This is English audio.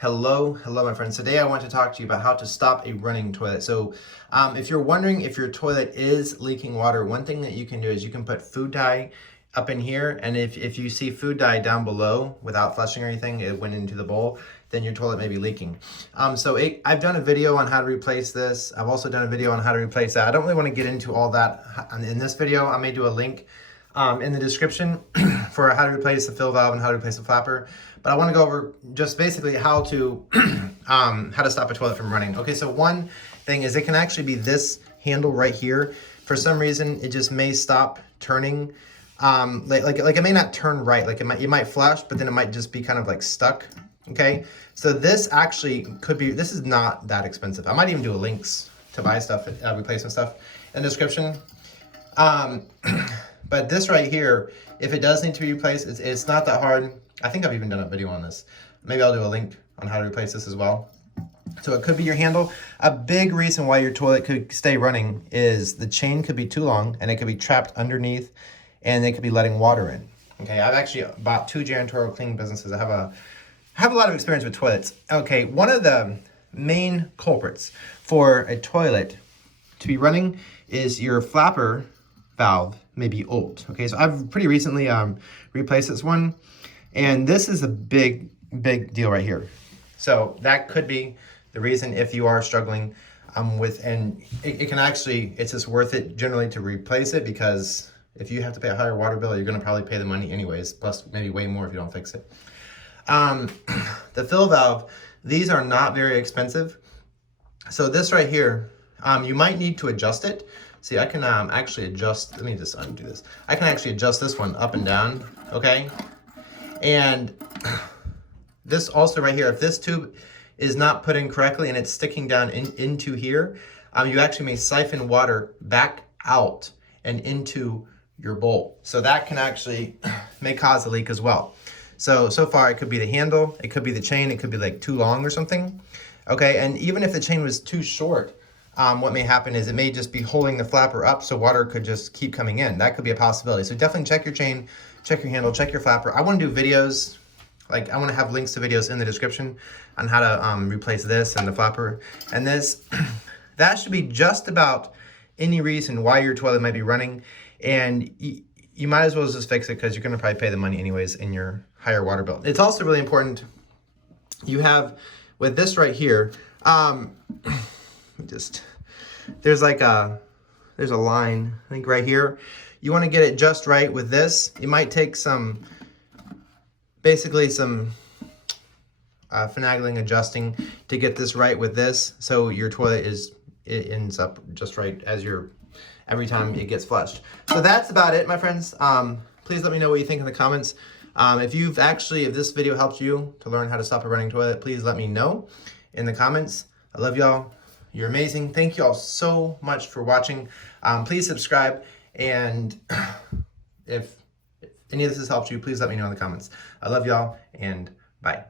Hello my friends. Today I want to talk to you about how to stop a running toilet. So if you're wondering if your toilet is leaking water, one thing that you can do is you can put food dye up in here, and if you see food dye down below without flushing or anything, it went into the bowl, then your toilet may be leaking. I've done a video on how to replace this. I've also done a video on how to replace that. I don't really want to get into all that in this video. I may do a link in the description for how to replace the fill valve and how to replace the flapper. But I want to go over just basically how to stop a toilet from running. Okay, so one thing is it can actually be this handle right here. For some reason, it just may stop turning. Like it may not turn right. Like it might flush, but then it might just be kind of like stuck. Okay, so this actually could be. This is not that expensive. I might even do a links to buy stuff, replacement stuff in the description. But this right here, if it does need to be replaced, it's not that hard. I think I've even done a video on this. Maybe I'll do a link on how to replace this as well. So it could be your handle. A big reason why your toilet could stay running is the chain could be too long and it could be trapped underneath and they could be letting water in. Okay, I've actually bought 2 janitorial cleaning businesses. I have a lot of experience with toilets. Okay, one of the main culprits for a toilet to be running is your flapper valve may be old. Okay, so I've pretty recently replaced this one, and this is a big deal right here. So that could be the reason if you are struggling with, and it can actually, it's just worth it generally to replace it, because if you have to pay a higher water bill, you're going to probably pay the money anyways, plus maybe way more if you don't fix it. The fill valve, these are not very expensive. So this right here, you might need to adjust it. See, I can actually adjust, let me just undo this. I can actually adjust this one up and down, okay? And this also right here, if this tube is not put in correctly and it's sticking down into here, you actually may siphon water back out and into your bowl. So that can actually may cause a leak as well. So far it could be the handle, it could be the chain, it could be like too long or something, okay? And even if the chain was too short, what may happen is it may just be holding the flapper up so water could just keep coming in. That could be a possibility. So definitely check your chain, check your handle, check your flapper. I want to do videos, like I want to have links to videos in the description on how to replace this and the flapper and this. That should be just about any reason why your toilet might be running, and you might as well just fix it because you're going to probably pay the money anyways in your higher water bill. It's also really important you have with this right here, there's a line, I think right here. You want to get it just right with this. It might take basically some finagling, adjusting to get this right with this, so your toilet it ends up just right as every time it gets flushed. So that's about it, my friends. Please let me know what you think in the comments. If this video helped you to learn how to stop a running toilet, please let me know in the comments. I love y'all. You're amazing. Thank you all so much for watching. Please subscribe, and if any of this has helped you, please let me know in the comments. I love y'all, and bye.